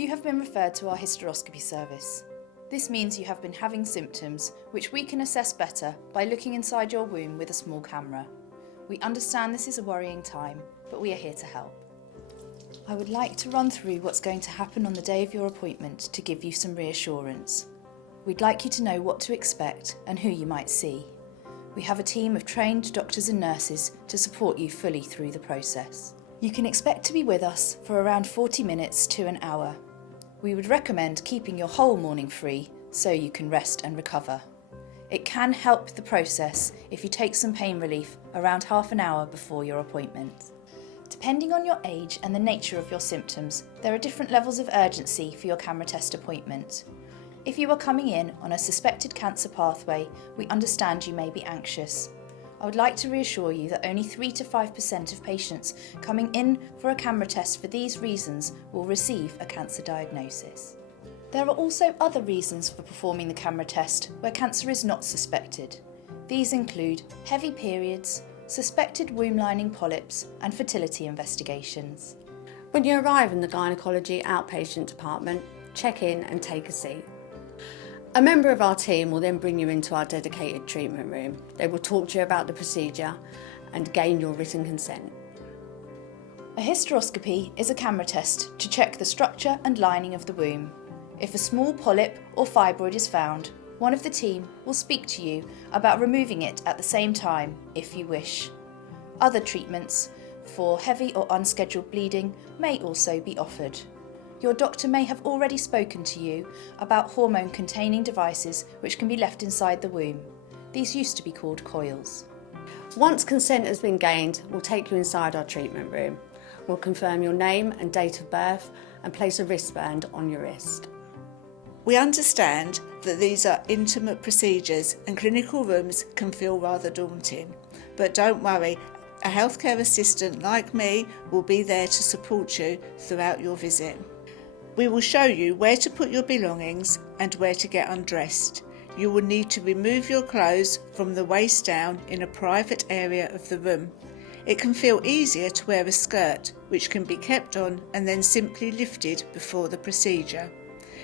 You have been referred to our hysteroscopy service. This means you have been having symptoms which we can assess better by looking inside your womb with a small camera. We understand this is a worrying time, but we are here to help. I would like to run through what's going to happen on the day of your appointment to give you some reassurance. We'd like you to know what to expect and who you might see. We have a team of trained doctors and nurses to support you fully through the process. You can expect to be with us for around 40 minutes to an hour. We would recommend keeping your whole morning free so you can rest and recover. It can help the process if you take some pain relief around half an hour before your appointment. Depending on your age and the nature of your symptoms, there are different levels of urgency for your camera test appointment. If you are coming in on a suspected cancer pathway, we understand you may be anxious. I would like to reassure you that only 3 to 5% of patients coming in for a camera test for these reasons will receive a cancer diagnosis. There are also other reasons for performing the camera test where cancer is not suspected. These include heavy periods, suspected womb lining polyps and fertility investigations. When you arrive in the gynecology outpatient department, check in and take a seat. A member of our team will then bring you into our dedicated treatment room. They will talk to you about the procedure and gain your written consent. A hysteroscopy is a camera test to check the structure and lining of the womb. If a small polyp or fibroid is found, one of the team will speak to you about removing it at the same time if you wish. Other treatments for heavy or unscheduled bleeding may also be offered. Your doctor may have already spoken to you about hormone-containing devices which can be left inside the womb. These used to be called coils. Once consent has been gained, we'll take you inside our treatment room. We'll confirm your name and date of birth and place a wristband on your wrist. We understand that these are intimate procedures and clinical rooms can feel rather daunting. But don't worry, a healthcare assistant like me will be there to support you throughout your visit. We will show you where to put your belongings and where to get undressed. You will need to remove your clothes from the waist down in a private area of the room. It can feel easier to wear a skirt, which can be kept on and then simply lifted before the procedure.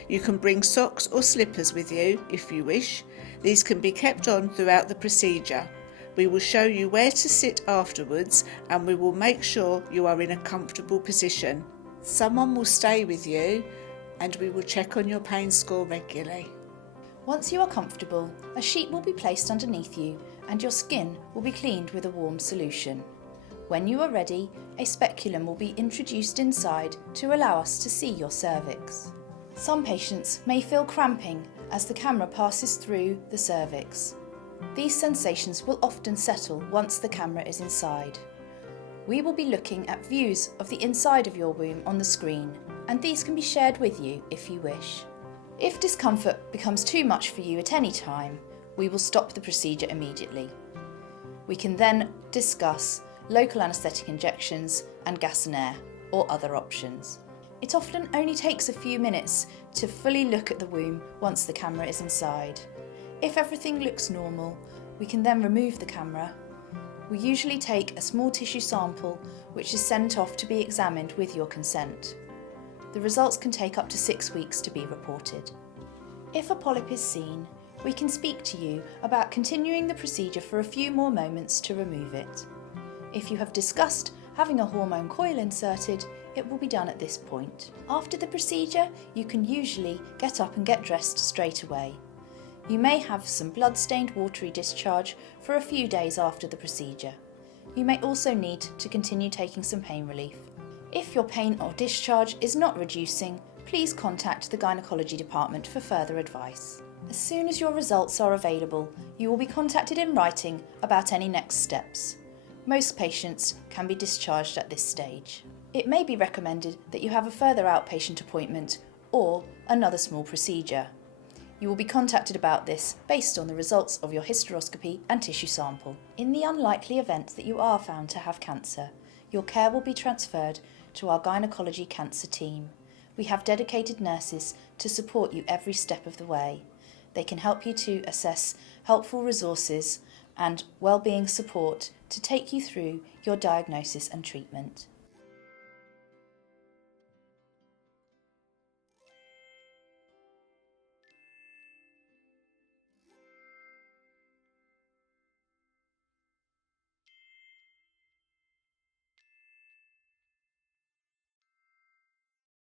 You can bring socks or slippers with you if you wish. These can be kept on throughout the procedure. We will show you where to sit afterwards and we will make sure you are in a comfortable position. Someone will stay with you and we will check on your pain score regularly. Once you are comfortable, a sheet will be placed underneath you and your skin will be cleaned with a warm solution. When you are ready, a speculum will be introduced inside to allow us to see your cervix. Some patients may feel cramping as the camera passes through the cervix. These sensations will often settle once the camera is inside. We will be looking at views of the inside of your womb on the screen, and these can be shared with you if you wish. If discomfort becomes too much for you at any time, we will stop the procedure immediately. We can then discuss local anaesthetic injections and gas and air, or other options. It often only takes a few minutes to fully look at the womb once the camera is inside. If everything looks normal, we can then remove the camera. We usually take a small tissue sample which is sent off to be examined with your consent. The results can take up to 6 weeks to be reported. If a polyp is seen, we can speak to you about continuing the procedure for a few more moments to remove it. If you have discussed having a hormone coil inserted, it will be done at this point. After the procedure, you can usually get up and get dressed straight away. You may have some blood-stained watery discharge for a few days after the procedure. You may also need to continue taking some pain relief. If your pain or discharge is not reducing, please contact the gynecology department for further advice. As soon as your results are available, you will be contacted in writing about any next steps. Most patients can be discharged at this stage. It may be recommended that you have a further outpatient appointment or another small procedure. You will be contacted about this based on the results of your hysteroscopy and tissue sample. In the unlikely event that you are found to have cancer, your care will be transferred to our gynecology cancer team. We have dedicated nurses to support you every step of the way. They can help you to assess helpful resources and wellbeing support to take you through your diagnosis and treatment.